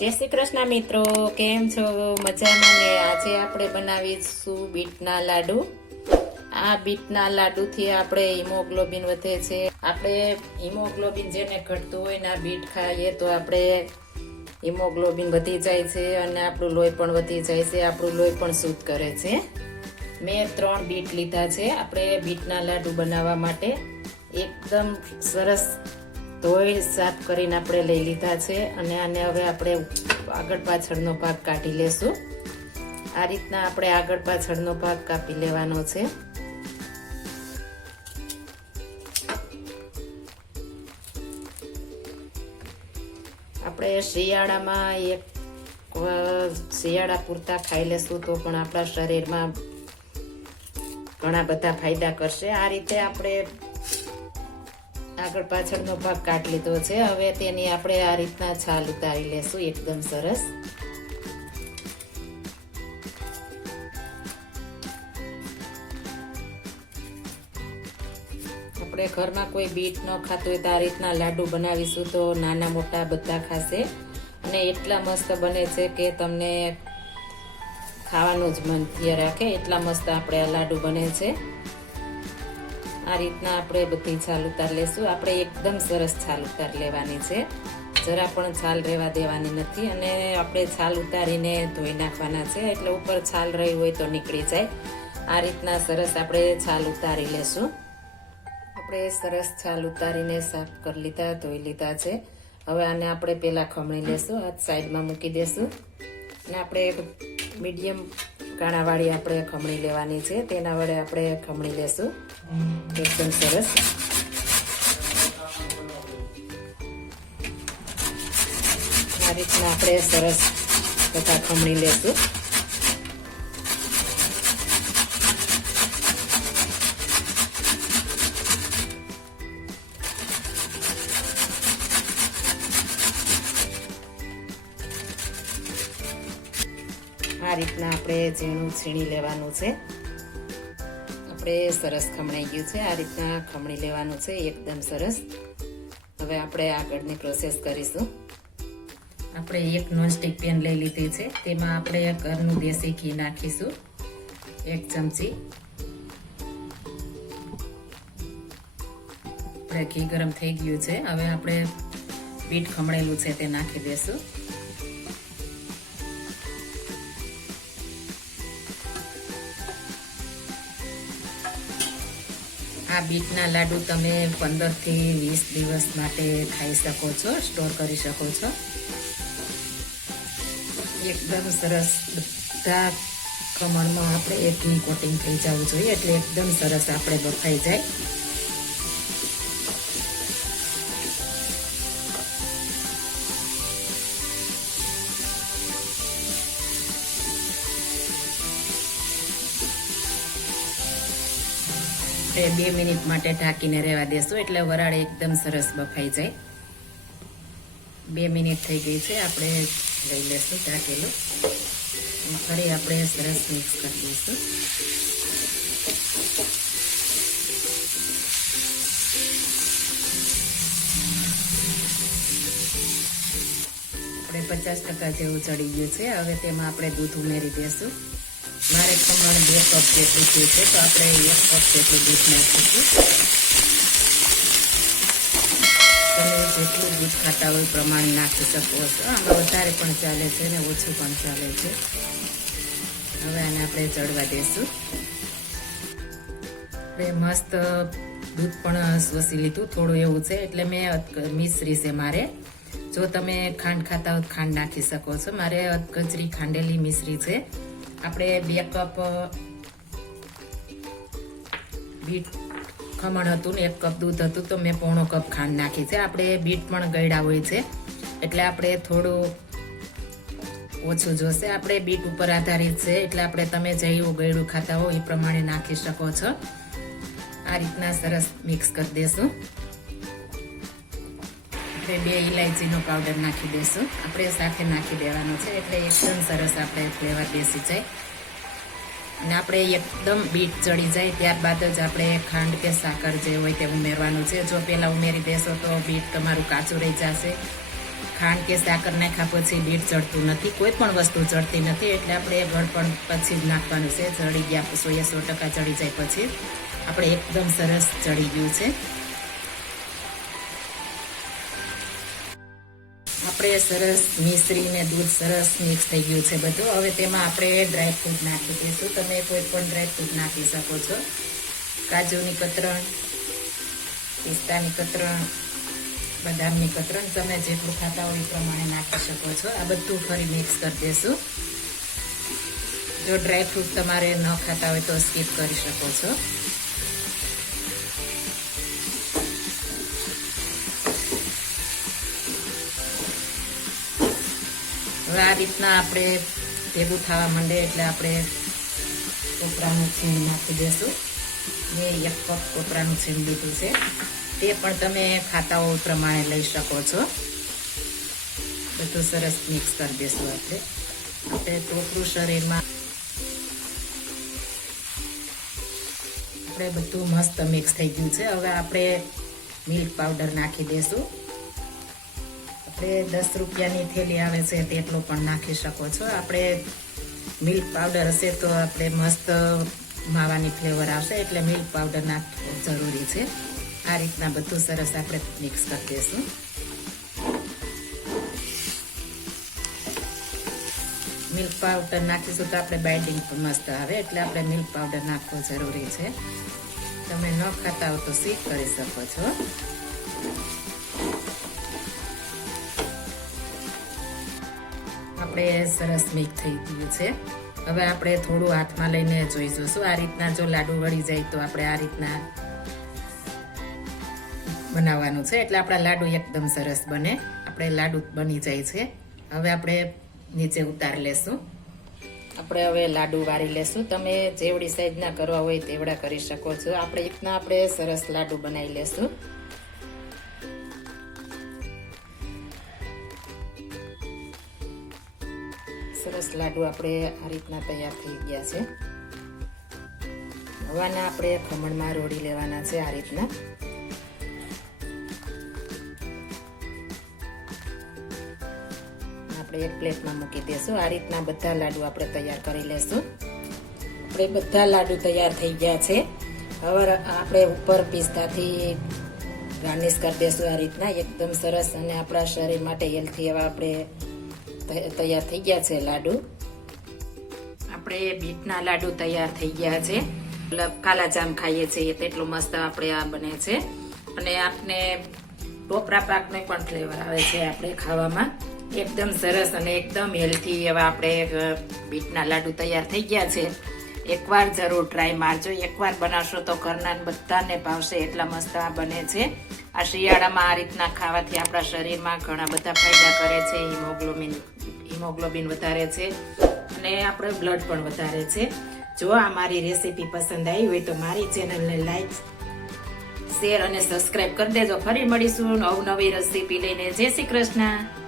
જય શ્રી કૃષ્ણ મિત્રો, કેમ છો? મજામાં ને? આજે આપણે બનાવીશું બીટના લાડુ. આ બીટના લાડુથી આપણે હિમોગ્લોબિન વધે છે. આપણે હિમોગ્લોબિન જેને ઘટતું હોય ને આ બીટ ખાઈએ તો આપણે હિમોગ્લોબિન વધી જાય છે અને આપણું લોહી પણ વધી જાય છે. આપણું લોહી પણ શુદ્ધ કરે છે. મેં ત્રણ બીટ લીધા છે. આપણે બીટના લાડુ બનાવવા માટે. એકદમ સરસ ધોઈ સાફ કરીને આપણે લઈ લીધા છે અને આને હવે આપણે આગળ પાછળનો ભાગ કાઢી લેશું. આ રીતના આપણે આગળ પાછળનો ભાગ કાપી લેવાનો છે. આપણે શિયાળામાં એક શિયાળા પૂરતા ખાઈ લેશું તો પણ આપણા શરીરમાં ઘણા બધા ફાયદા કરશે. આ રીતે આપણે આગળ પાછળનો ભાગ કાઢ લીધો છે. હવે તેની આપણે આ રીતના છાલ ઉતારી લેશું. એકદમ સરસ. આપણે ઘરમાં કોઈ બીટ ન ખાતું હોય તો આ રીતના લાડુ બનાવીશું તો નાના મોટા બધા ખાશે. અને એટલા મસ્ત બને છે કે તમને ખાવાનું જ મન થયા રાખે. એટલા મસ્ત આપણે આ લાડુ બને છે. આ રીતના આપણે બધી છાલ ઉતાર લેશું. આપણે એકદમ સરસ છાલ ઉતાર લેવાની છે. જરા પણ છાલ રહેવા દેવાની નથી અને આપણે છાલ ઉતારીને ધોઈ નાખવાના છે. એટલે ઉપર છાલ રહી હોય તો નીકળી જાય. આ રીતના સરસ આપણે છાલ ઉતારી લેશું. આપણે સરસ છાલ ઉતારીને સાફ કરી લીધા, ધોઈ લીધા છે. હવે આને આપણે પહેલાં ખમણી લેશું. હાથ સાઈડમાં મૂકી દેશું. અને આપણે મીડિયમ કાણાવાળી આપણે ખમણી લેવાની છે, તેના વડે આપણે ખમણી લેશું. એકદમ સરસ. આ રીતના આપણે સરસ બધા ખમણી લેશું. આ રીતના આપણે ઝીણું છીણી લેવાનું છે. આપણે સરસ ખમણાઈ ગયું છે. આ રીતના ખમણી લેવાનું છે. એકદમ સરસ. હવે આપણે આગળની પ્રોસેસ કરીશું. આપણે એક નોનસ્ટિક પેન લઈ લીધી છે. તેમાં આપણે ઘરનું દેશી ઘી નાખીશું. એક ચમચી. આપણે ઘી ગરમ થઈ ગયું છે. હવે આપણે બીટ ખમણેલું છે તે નાખી દેશું. આ બીટના લાડુ તમે પંદરથી વીસ દિવસ માટે ખાઈ શકો છો, સ્ટોર કરી શકો છો. એકદમ સરસ બધા ખમણમાં આપણે એકની કોટિંગ થઈ જવું જોઈએ, એટલે એકદમ સરસ આપણે બફાઈ જાય. આપણે બે મિનિટ માટે ઢાંકીને રહેવા દેશું, એટલે વરાળ એકદમ સરસ બફાઈ જાય. બે મિનિટ થઈ ગઈ છે, આપણે લઈ લેશું ઢાંકેલું. ફરી આપણે સરસ મિક્સ કરી દઈશું. આપણે પચાસ ટકા જેવું ચડી ગયું છે, હવે તેમાં આપણે દૂધ ઉમેરી દઈશું મારે પ્રમાણે બે કપ જેટલું થયું છે તો આપણે એક કપ જેટલું દૂધ નાખીશું. તમે જેટલું દૂધ ખાતા હોય પ્રમાણે નાખી શકો છો. આમાં વધારે પણ ચાલે છે ને ઓછું પણ ચાલે છે. હવે આને આપણે ચડવા દઈશું આપણે મસ્ત દૂધ પણ શોષી લીધું. થોડું એવું છે એટલે મેં મિશ્રી છે મારે. જો તમે ખાંડ ખાતા હો ખાંડ નાખી શકો છો. મારે અધકચરી ખાંડેલી મિશ્રી છે. આપણે બે કપ બીટ ખમણ હતું ને, એક કપ દૂધ હતું, તો મેં પોણો કપ ખાંડ નાખી છે. આપણે બીટ પણ ગળ્યા હોય છે. એટલે આપણે થોડું ઓછું જોશે. આપણે બીટ ઉપર આધારિત છે. એટલે આપણે તમે જે એવું ગળ્યું ખાતા હો, એ પ્રમાણે નાખી શકો છો. આ રીતના સરસ મિક્સ કરી દેશું. આપણે બે ઇલાયચીનો પાવડર નાખી દેશું આપણે સાથે નાખી દેવાનો છે. એટલે એકદમ સરસ આપણે ફ્લેવર બેસી જાય. અને આપણે એકદમ બીટ ચડી જાય ત્યારબાદ જ આપણે ખાંડ કે સાકર જે હોય તે ઉમેરવાનું છે. જો પહેલાં ઉમેરી દેશો તો બીટ તમારું કાચું રહી જશે. ખાંડ કે સાકર નાખ્યા પછી બીટ ચડતું નથી. કોઈ પણ વસ્તુ ચડતી નથી. એટલે આપણે ગળપણ પછી જ નાખવાનું છે. ચડી ગયા સો એ સો ટકા ચડી જાય પછી. આપણે એકદમ સરસ ચડી ગયું છે. આપણે સરસ મિશ્રી ને દૂધ સરસ મિક્સ થઈ ગયું છે બધું. હવે તેમાં આપણે ડ્રાયફ્રૂટ નાખી દઈશું. તમે કોઈ પણ ડ્રાયફ્રૂટ નાખી શકો છો. કાજુની કતરણ, પિસ્તાની કતરણ, બદામની કતરણ, તમે જેટલું ખાતા હોય એ પ્રમાણે નાખી શકો છો. આ બધું ફરી મિક્સ કરી દેશું જો ડ્રાયફ્રૂટ તમારે ન ખાતા હોય તો સ્કીપ કરી શકો છો. હવે આ રીતના આપણે ભેગું થવા માંડે એટલે આપણે કોપરાનું છીણ નાખી દઈશું મેં એક કપ કોપરાનું છીણ લીધું છે. તે પણ તમે ખાતાઓ પ્રમાણે લઈ શકો છો. બધું સરસ મિક્સ કરી દેશું આપણે. આપણે ટોપરું શરીરમાં આપણે બધું મસ્ત મિક્સ થઈ ગયું છે. હવે આપણે મિલ્ક પાવડર નાખી દેશું. આપણે દસ રૂપિયાની થેલી આવે છે તેટલો પણ નાખી શકો છો. આપણે મિલ્ક પાવડર હશે તો આપણે મસ્ત માવાની ફ્લેવર આવશે, એટલે મિલ્ક પાવડર નાખવું જરૂરી છે. આ રીતના બધું સરસ આપણે મિક્સ કરી દઈશું. મિલ્ક પાવડર નાખીશું તો આપણે બાઇન્ડિંગ મસ્ત આવે, એટલે આપણે મિલ્ક પાવડર નાખવો જરૂરી છે. તમે ન ખાતા હો તો સીટ કરી શકો છો. આપણે સરસ મિક્સ થઈ ગયું છે. હવે આપણે થોડું હાથમાં લઈને જોઈ જોઈશું આ રીતના જો લાડુ વળી જાય તો આપણે આ રીતના બનાવવાનું છે. એટલે આપણા લાડુ એકદમ સરસ બને. આપણે લાડુ બની જાય છે. હવે આપણે નીચે ઉતાર લેશું. આપણે હવે લાડુ વાળી લેશું. તમે જેવડી સાઈઝના કરવા હોય તેવડા કરી શકો છો. આપણે રીતના આપણે સરસ લાડુ બનાવી લેશું. સરસ લાડુ આપણે આ રીતના તૈયાર થઈ ગયા છે. હવાના આપણે ખમણમાં રોડી લેવાના છે આ રીતના. આપણે એક પ્લેટમાં મૂકી દેશું. આ રીતના બધા લાડુ આપણે તૈયાર કરી લેશું. આપણે બધા લાડુ તૈયાર થઈ ગયા છે. હવે આપણે ઉપર પિસ્તાથી ગાર્નિશ કરી દેશું આ રીતના. એકદમ સરસ અને આપણા શરીર માટે હેલ્થી એવા આપણે તૈયાર થઈ ગયા છે લાડુ. આપણે બીટના લાડુ તૈયાર થઈ ગયા છે. કાલા જામ ખાઈએ છીએ, તેટલું મસ્ત આપણે આ બને છે. અને આપને ટોપરા પાકનો પણ ફ્લેવર આવે છે આપણે ખાવામાં. એકદમ સરસ અને એકદમ હેલ્થી એવા આપણે બીટના લાડુ તૈયાર થઈ ગયા છે. એકવાર જરૂર ટ્રાય મારજો. એકવાર બનાવશો તો ઘરના બધાને ભાવશે, એટલા મસ્ત આ બને છે. આ શિયાળામાં આ રીતના ખાવાથી આપણા શરીરમાં ઘણા બધા ફાયદા કરે છે, હિમોગ્લોબિન હિમોગ્લોબિન વધારે છે અને આપણે બ્લડ પણ વધારે છે. જો આ મારી રેસીપી પસંદ આવી હોય તો મારી ચેનલને લાઈક, શેર અને સબસ્ક્રાઈબ કરી દેજો. ફરી મળીશું નવ નવી રેસીપી લઈને. જય શ્રી કૃષ્ણ.